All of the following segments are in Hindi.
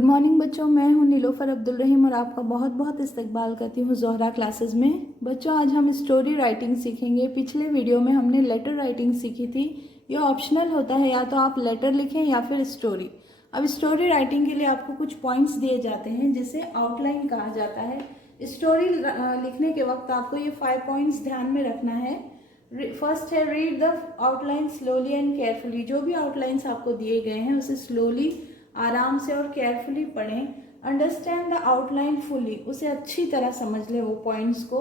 गुड मॉर्निंग बच्चों, मैं हूं नीलोफर अब्दुल रहीम और आपका बहुत बहुत इस्तकबाल करती हूं ज़ोहरा क्लासेस में। बच्चों, आज हम स्टोरी राइटिंग सीखेंगे। पिछले वीडियो में हमने लेटर राइटिंग सीखी थी। ये ऑप्शनल होता है, या तो आप लेटर लिखें या फिर स्टोरी। अब स्टोरी राइटिंग के लिए आपको कुछ पॉइंट्स दिए जाते हैं जिसे आउटलाइन कहा जाता है। स्टोरी लिखने के वक्त आपको ये 5 पॉइंट्स ध्यान में रखना है। फर्स्ट है, read the outline slowly and carefully. जो भी आउटलाइंस आपको दिए गए हैं उसे स्लोली, आराम से और केयरफुली पढ़ें। अंडरस्टैंड द आउटलाइन फुली, उसे अच्छी तरह समझ लें वो पॉइंट्स को।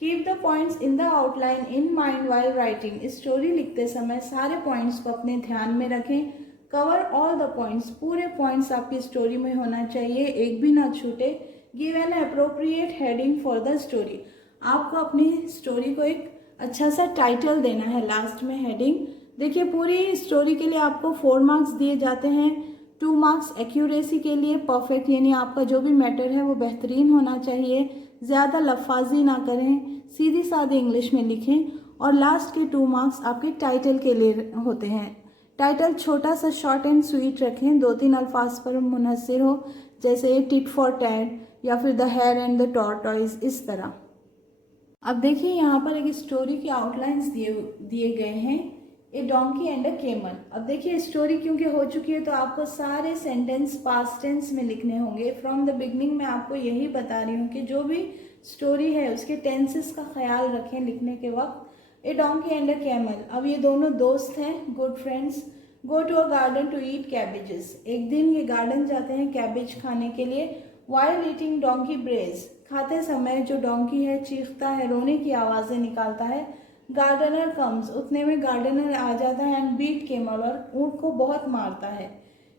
Keep the points in the outline in mind while writing. Story लिखते समय सारे पॉइंट्स को अपने ध्यान में रखें। कवर ऑल द पॉइंट्स, पूरे पॉइंट्स आपकी स्टोरी में होना चाहिए, एक भी ना छूटे। Give an appropriate heading for the story. आपको अपनी स्टोरी को एक अच्छा सा टाइटल देना है, लास्ट में हेडिंग। देखिए, पूरी स्टोरी के लिए आपको 4 मार्क्स दिए जाते हैं। 2 मार्क्स एक्यूरेसी के लिए, परफेक्ट यानी आपका जो भी मैटर है वो बेहतरीन होना चाहिए, ज़्यादा लफाजी ना करें, सीधी सादी इंग्लिश में लिखें। और लास्ट के 2 मार्क्स आपके टाइटल के लिए होते हैं। टाइटल छोटा सा, शॉर्ट एंड स्वीट रखें, 2-3 अल्फाज पर मुनहसर हो, जैसे टिट फॉर टैट या फिर the hare and the tortoise, इस तरह। अब देखिए, यहाँ पर एक स्टोरी के आउटलाइंस दिए गए हैं, ए डोंकी एंड अ केमल। अब देखिए, स्टोरी क्योंकि हो चुकी है तो आपको सारे सेंटेंस पास्ट टेंस में लिखने होंगे। फ्रॉम द बिगनिंग में आपको यही बता रही हूँ कि जो भी स्टोरी है उसके टेंसेस का ख्याल रखें लिखने के वक्त। A donkey and a camel, अब ये दोनों दोस्त हैं, good friends. Go to a garden to eat cabbages. एक दिन ये गार्डन जाते हैं कैबेज खाने के लिए। वाइल ईटिंग डोंकी ब्रेज, खाते समय जो डोंकी है चीखता है, रोने की आवाज़ें निकालता है। गार्डनर कम्स, उतने में गार्डनर आ जाता है एंड बीट केमल, और ऊँट को बहुत मारता है।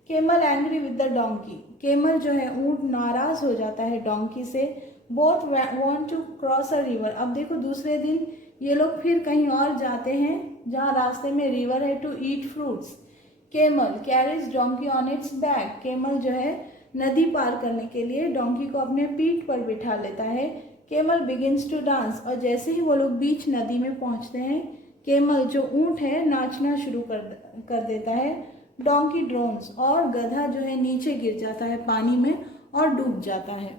Camel angry with the donkey, camel जो है ऊँट नाराज हो जाता है डोंकी से। Both want to cross a river, अब देखो दूसरे दिन ये लोग फिर कहीं और जाते हैं जहाँ रास्ते में रिवर है, to eat fruits. Camel carries donkey on its back, camel जो है नदी पार करने के लिए डोंकी को अपने पीठ पर बिठा लेता है। केमल बिगिंस टू डांस, और जैसे ही वो लोग बीच नदी में पहुंचते हैं, केमल जो ऊंट है नाचना शुरू कर देता है। डोंकी ड्रोन्स, और गधा जो है नीचे गिर जाता है पानी में और डूब जाता है।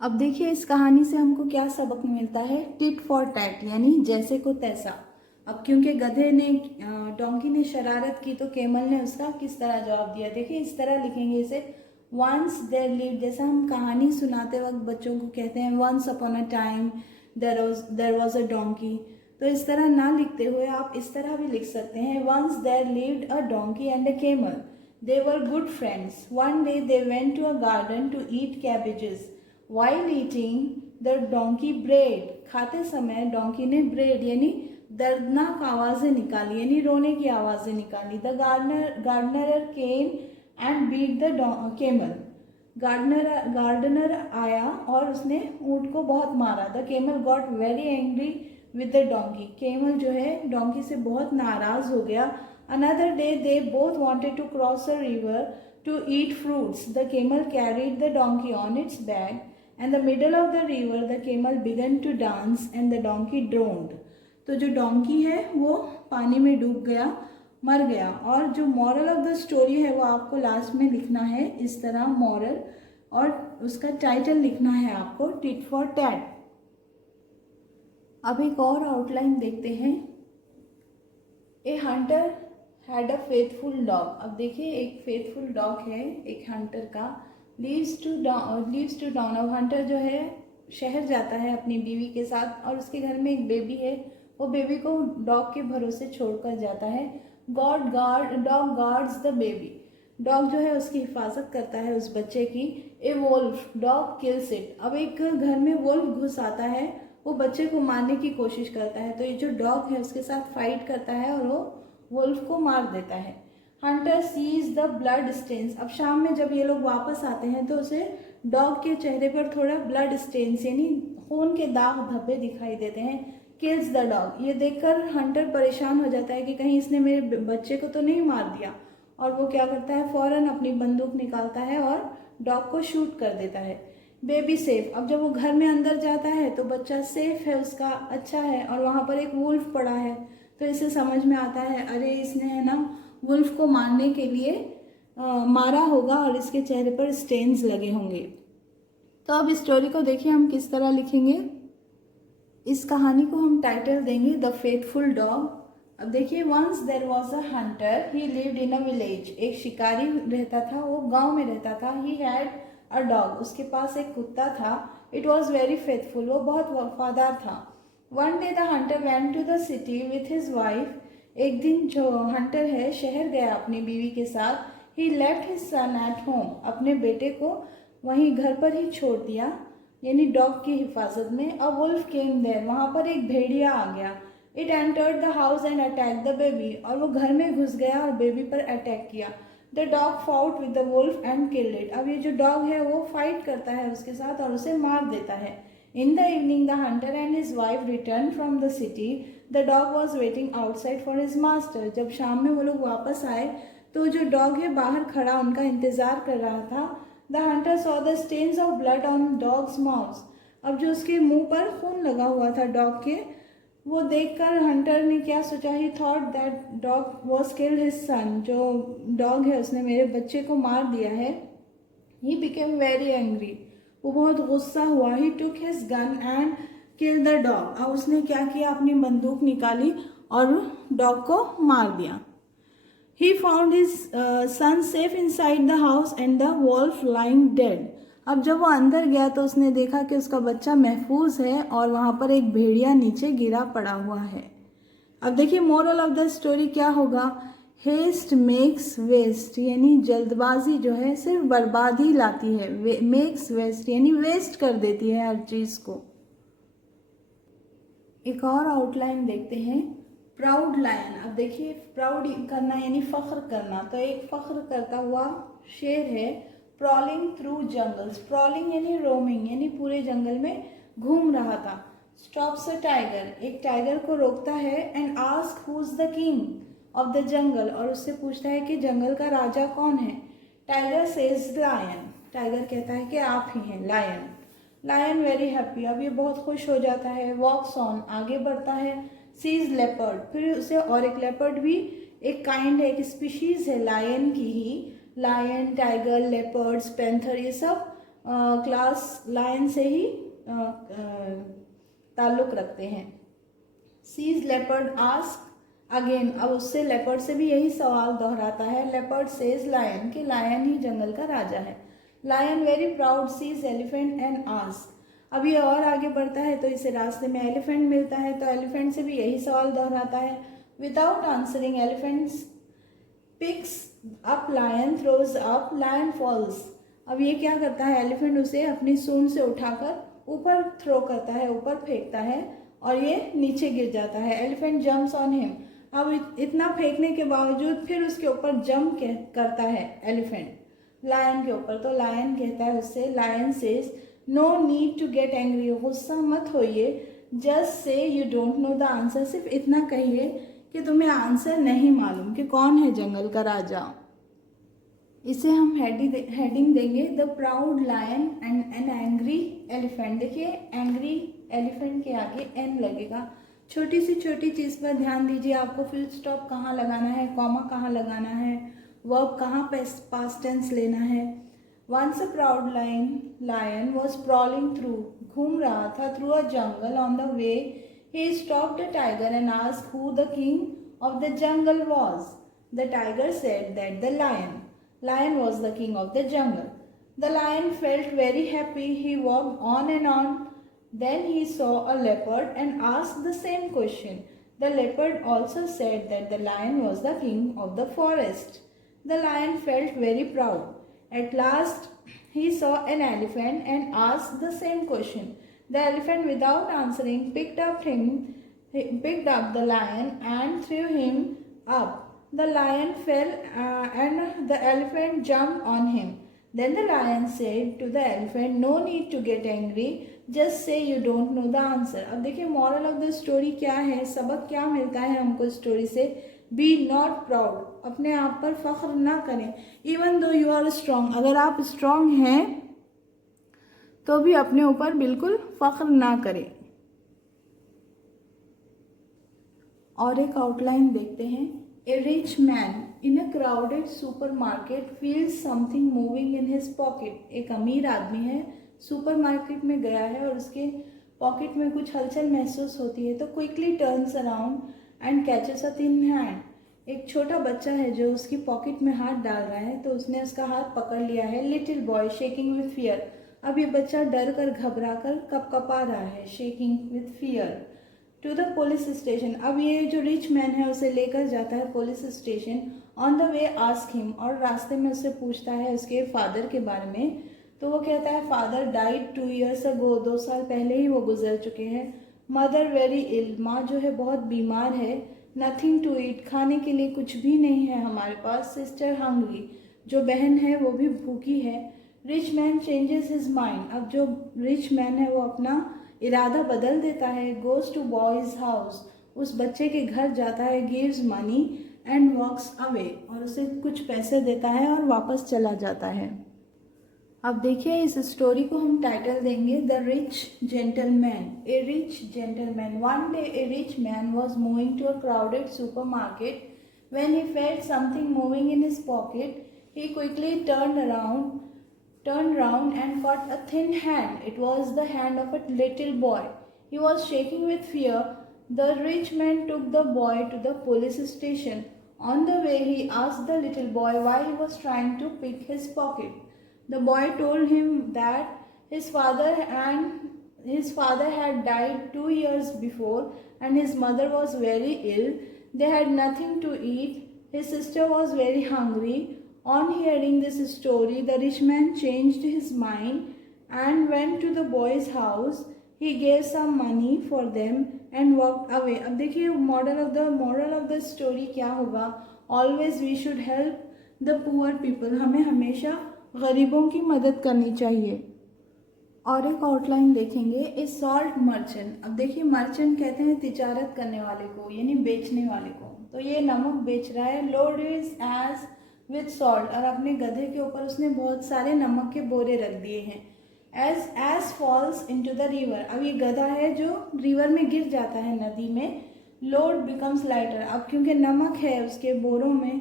अब देखिए, इस कहानी से हमको क्या सबक मिलता है। टिट फॉर टैट, यानी जैसे को तैसा। अब क्योंकि गधे ने डोंकी ने शरारत की तो केमल ने उसका किस तरह जवाब दिया। देखिए, इस तरह लिखेंगे इसे। वंस देयर लिव्ड, जैसा हम कहानी सुनाते वक्त बच्चों को कहते हैं once upon a time there was a donkey, तो इस तरह ना लिखते हुए आप इस तरह भी लिख सकते हैं। Once there lived a donkey and a camel, they were good friends. One day they went to a garden to eat cabbages. While eating the donkey brayed, खाते समय डोंकी ने ब्रेड यानी दर्दनाक आवाज़ें निकाली, यानी रोने की आवाज़ें निकाली। The gardener came and beat the camel, gardener आया और उसने ऊँट को बहुत मारा। The camel got very angry with the donkey, camel जो है डोंकी से बहुत नाराज हो गया। Another day they both wanted to cross a river to eat fruits. The camel carried the donkey on its back and the middle of the river the camel began to dance and the donkey ड्रोन्ड। तो जो डोंकी है वो पानी में डूब गया, मर गया। और जो मॉरल ऑफ द स्टोरी है वो आपको लास्ट में लिखना है इस तरह, मॉरल, और उसका टाइटल लिखना है आपको टिट फॉर टैट। अब एक और आउटलाइन देखते हैं। ए Hunter had a faithful dog. अब देखिए, एक फेथफुल डॉग है एक हंटर का। लीव्स टू डाउन, अब हंटर जो है शहर जाता है अपनी बीवी के साथ, और उसके घर में एक बेबी है। वो बेबी को डॉग के भरोसे छोड़कर जाता है। Dog guards the baby, dog जो है उसकी हिफाजत करता है उस बच्चे की। ए वोल्फ, डॉग किल्स इट, अब एक घर में वोल्फ घुस आता है, वो बच्चे को मारने की कोशिश करता है, तो ये जो डॉग है उसके साथ फाइट करता है और वो वोल्फ को मार देता है। Hunter sees the blood stains, अब शाम में जब ये लोग वापस आते हैं तो उसे डॉग के चेहरे पर थोड़ा ब्लड स्टेन्स यानी खून के दाग धब्बे दिखाई देते हैं। किल्स द डॉग, ये देखकर हंटर परेशान हो जाता है कि कहीं इसने मेरे बच्चे को तो नहीं मार दिया, और वो क्या करता है, फौरन अपनी बंदूक निकालता है और डॉग को शूट कर देता है। बेबी सेफ, अब जब वो घर में अंदर जाता है तो बच्चा सेफ है उसका, अच्छा है, और वहाँ पर एक वुल्फ पड़ा है, तो इसे समझ में आता है अरे इसने है ना वुल्फ को मारने के लिए मारा होगा और इसके चेहरे पर स्टेन्स लगे होंगे। तो अब स्टोरी को देखिए हम किस तरह लिखेंगे। इस कहानी को हम टाइटल देंगे द फेथफुल डॉग। अब देखिए, once there was a hunter he lived in a village. एक शिकारी रहता था, वो गांव में रहता था। ही हैड अ डॉग, उसके पास एक कुत्ता था। इट वॉज वेरी फेथफुल, वो बहुत वफादार था। One day the hunter went to the city with his wife. एक दिन जो हंटर है शहर गया अपनी बीवी के साथ। He left his son at home, अपने बेटे को वहीं घर पर ही छोड़ दिया, यानी डॉग की हिफाजत में। अ वुल्फ केम देयर, वहाँ पर एक भेड़िया आ गया। It entered the house and attack the baby, और वो घर में घुस गया और बेबी पर अटैक किया। The dog fought with the wolf and killed it. अब ये जो डॉग है वो फाइट करता है उसके साथ और उसे मार देता है। In the evening the Hunter and his wife return from the city. The dog was waiting outside for his master. जब शाम में वो लोग वापस आए तो जो डॉग है बाहर खड़ा उनका इंतजार कर रहा था। The hunter saw the stains of blood on dog's mouth. अब जो उसके मुंह पर खून लगा हुआ था डॉग के, वो देखकर हंटर ने क्या सोचा, ही thought that dog was killed his son. जो डॉग है उसने मेरे बच्चे को मार दिया है। ही बिकेम वेरी एंग्री, वो बहुत गुस्सा हुआ। He took his gun and kill the dog. अब उसने क्या किया, अपनी बंदूक निकाली और डॉग को मार दिया। He found his son safe inside the house and the wolf lying dead. अब जब वो अंदर गया तो उसने देखा कि उसका बच्चा महफूज है और वहाँ पर एक भेड़िया नीचे गिरा पड़ा हुआ है। अब देखिए मोरल ऑफ द स्टोरी क्या होगा। हेस्ट मेक्स वेस्ट, यानी जल्दबाजी जो है सिर्फ बर्बादी लाती है। मेक्स वेस्ट यानी वेस्ट कर देती है हर चीज़ को। एक और आउटलाइन देखते हैं। Proud lion. अब देखिए, प्राउड करना यानी फख्र करना, तो एक फख्र करता हुआ शेर है। प्रॉलिंग थ्रू जंगल्स, प्रॉलिंग यानी रोमिंग, यानी पूरे जंगल में घूम रहा था। स्टॉप्स अ टाइगर, एक टाइगर को रोकता है। And ask who is the king of the jungle, और उससे पूछता है कि जंगल का राजा कौन है। टाइगर सेज लायन, टाइगर कहता है कि आप ही हैं लायन। लायन वेरी हैप्पी, अब ये बहुत खुश हो जाता है। वॉक्स ऑन, आगे बढ़ता है। सीज लेपर्ड, फिर उसे और एक लेपर्ड भी एक काइंड है, एक स्पीशीज है लायन की ही। लायन, टाइगर, लेपर्ड्स, पैंथर, ये सब क्लास लायन से ही ताल्लुक रखते हैं। सीज लेपर्ड आस्क अगेन, अब उससे लेपर्ड से भी यही सवाल दोहराता है। लेपर्ड सेज लायन, कि लायन ही जंगल का राजा है। Lion very proud sees elephant and ask, अब ये और आगे बढ़ता है तो इसे रास्ते में एलिफेंट मिलता है, तो एलिफेंट से भी यही सवाल दोहराता है। Without answering elephant picks up lion, throws up lion falls. अब ये क्या करता है, एलिफेंट उसे अपनी सूंड से उठाकर ऊपर थ्रो करता है, ऊपर फेंकता है और ये नीचे गिर जाता है। एलिफेंट जम्प्स ऑन हिम, अब इतना फेंकने के बावजूद फिर उसके ऊपर जंप करता है एलिफेंट लायन के ऊपर। तो लायन कहता है उससे, lion says no need to get angry, गुस्सा मत होइए। Just say you don't know the answer, सिर्फ इतना कहिए कि तुम्हें आंसर नहीं मालूम कि कौन है जंगल का राजा। इसे हम हेडिंग देंगे the proud lion and an angry elephant. देखिए, एंग्री एलिफेंट के आगे एन लगेगा। छोटी सी छोटी चीज़ पर ध्यान दीजिए, आपको फुल स्टॉप कहाँ लगाना है, कॉमा कहाँ लगाना है, वर्ब कहाँ पास्ट टेंस लेना है। Once a proud lion was prowling through, घूम रहा था through a jungle. On the way, he stopped a tiger and asked who the king of the jungle was. The tiger said that the lion was the king of the jungle. The lion felt very happy. He walked on and on. Then he saw a leopard and asked the same question. The leopard also said that the lion was the king of the forest. The lion felt very proud. At last, he saw an elephant and asked the same question. The elephant, without answering, picked up the lion and threw him up. The lion fell and the elephant jumped on him. Then the lion said to the elephant, no need to get angry, just say you don't know the answer. अब देखिए moral of the story क्या है, सबक क्या मिलता है हमको स्टोरी से। बी नॉट प्राउड, अपने आप पर फख्र ना करें। Even though you are strong, अगर आप स्ट्रांग हैं तो भी अपने ऊपर बिल्कुल फख्र ना करें। और एक आउटलाइन देखते हैं। A rich man, in a crowded supermarket feels something moving in his pocket. एक अमीर आदमी है, सुपरमार्केट में गया है और उसके पॉकेट में कुछ हलचल महसूस होती है तो quickly turns around and catches a thin hand. एक छोटा बच्चा है जो उसकी पॉकेट में हाथ डाल रहा है तो उसने उसका हाथ पकड़ लिया है. Little boy shaking with fear. अब ये बच्चा डर कर घबरा कर कपकपा रहा है. Shaking with fear. To the police station. अब ये जो रिच मैन है उसे लेकर जाता है police station. On the way ask him. और रास्ते में उससे पूछता है उसके फादर के बारे में. तो वो कहता है फादर डाइड 2 years ago. 2 साल पहले ही वो गुजर चुके हैं. Mother very ill. माँ जो है बहुत बीमार है. Nothing to eat. खाने के लिए कुछ भी नहीं है हमारे पास. Sister hungry. जो बहन है वो भी भूखी है. Rich man changes his mind. अब जो रिच मैन है वो अपना इरादा बदल देता है. Goes to boy's house. उस बच्चे के घर जाता है. Gives money and walks away. और उसे कुछ पैसे देता है और वापस चला जाता है. अब देखिए इस स्टोरी को हम टाइटल देंगे the rich gentleman. A rich gentleman. One day a rich man was moving to a crowded supermarket. When he felt something moving in his pocket he quickly turned round and caught a thin hand. It was the hand of a little boy. He was shaking with fear. The rich man took the boy to the police station. On the way, he asked the little boy why he was trying to pick his pocket. The boy told him that his father had died 2 years before and his mother was very ill. They had nothing to eat. His sister was very hungry. On hearing this story, the rich man changed his mind and went to the boy's house. He gave some money for them and walked away. अब देखिए moral of the story क्या होगा. Always we should help the poor people. हमें हमेशा गरीबों की मदद करनी चाहिए. और एक आउटलाइन देखेंगे. ए सॉल्ट मर्चेंट. अब देखिए मर्चेंट कहते हैं तिजारत करने वाले को यानी बेचने वाले को. तो ये नमक बेच रहा है. Load his ass with salt. और अपने गधे के ऊपर उसने बहुत सारे नमक के बोरे रख दिए हैं. Ass falls into the river. अब ये गधा है जो रिवर में गिर जाता है नदी में. Load becomes lighter. अब क्योंकि नमक है उसके बोरों में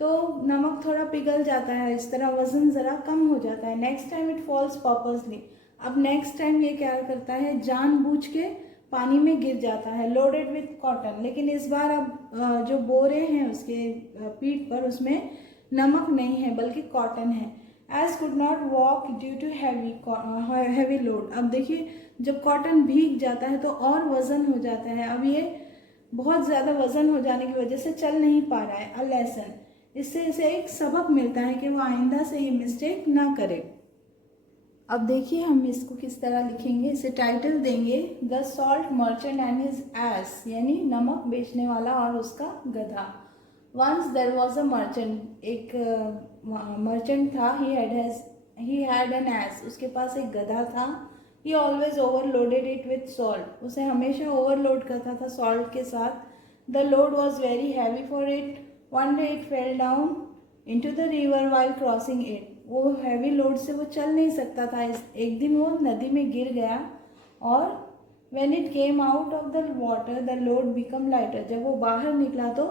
तो नमक थोड़ा पिघल जाता है. इस तरह वजन ज़रा कम हो जाता है. Next time it falls purposely. अब नेक्स्ट टाइम ये क्या करता है जानबूझ के पानी में गिर जाता है. Loaded with cotton. लेकिन इस बार अब जो बोरे हैं उसके पीठ पर उसमें नमक नहीं है बल्कि कॉटन है. Ass could not walk due to heavy load. अब देखिए जब कॉटन भीग जाता है तो और वज़न हो जाता है. अब ये बहुत ज़्यादा वज़न हो जाने की वजह से चल नहीं पा रहा है. A lesson. इससे इसे एक सबक मिलता है कि वो आइंदा से ये मिस्टेक ना करे. अब देखिए हम इसको किस तरह लिखेंगे. इसे टाइटल देंगे the salt merchant and his ass. यानी नमक बेचने वाला और उसका गधा. Once there was a merchant. एक मर्चेंट था. He had an ass. उसके पास एक गधा था. He always overloaded it with salt. उसे हमेशा ओवरलोड करता था सॉल्ट के साथ. The load was very heavy for it. One day it fell down into the river while crossing it. वो हैवी लोड से वो चल नहीं सकता था. एक दिन वो नदी में गिर गया और when it came out of the water the load become lighter. जब वो बाहर निकला तो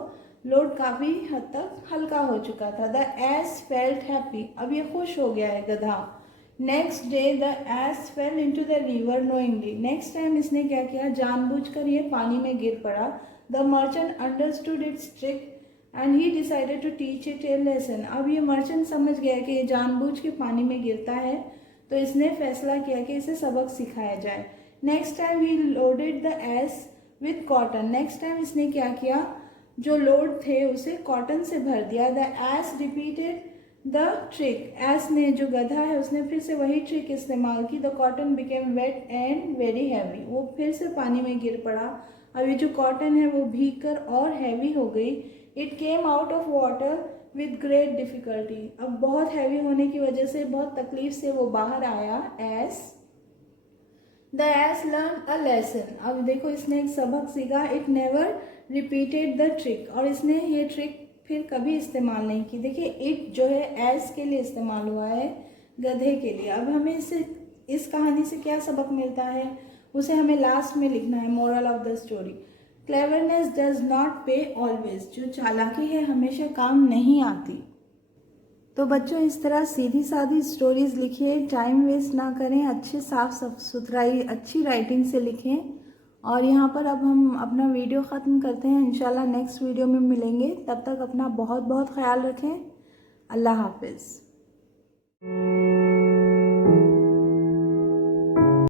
लोड काफ़ी हद तक हल्का हो चुका था. The ass felt happy. अब ये खुश हो गया है गधा. Next day the ass fell into the river knowingly. Next time इसने क्या किया जानबूझकर ये पानी में गिर पड़ा. The merchant understood its trick and he decided to teach it a lesson. अब ये मर्चेंट समझ गया कि ये जानबूझ के पानी में गिरता है तो इसने फैसला किया कि इसे सबक सिखाया जाए. Next time he loaded the S with cotton. Next time इसने क्या किया जो लोड थे उसे कॉटन से भर दिया. The S repeated the trick. S ने जो गधा है उसने फिर से वही ट्रिक इस्तेमाल की. The cotton became wet and very heavy. वो फिर से पानी में गिर पड़ा. अब ये जो कॉटन है वो भीग कर और हैवी हो गई. It came out of water with great difficulty. अब बहुत हैवी होने की वजह से बहुत तकलीफ से वो बाहर आया. S the S learn a lesson. अब देखो इसने एक सबक सीखा. It never repeated the trick. और इसने ये ट्रिक फिर कभी इस्तेमाल नहीं की. देखिए इट जो है एस के लिए इस्तेमाल हुआ है गधे के लिए. अब हमें इस कहानी से क्या सबक मिलता है उसे हमें लास्ट में लिखना है. Moral of the story. Cleverness does not पे ऑलवेज, जो चालाकी है हमेशा काम नहीं आती। तो बच्चों इस तरह सीधी सादी स्टोरीज लिखिए, टाइम वेस्ट ना करें, अच्छे साफ सुथराई अच्छी राइटिंग से लिखें। और यहाँ पर अब हम अपना वीडियो ख़त्म करते हैं, इंशाल्लाह नेक्स्ट वीडियो में मिलेंगे। तब तक अपना बहुत बहुत ख्याल रखें। अल्लाह हाफिज़।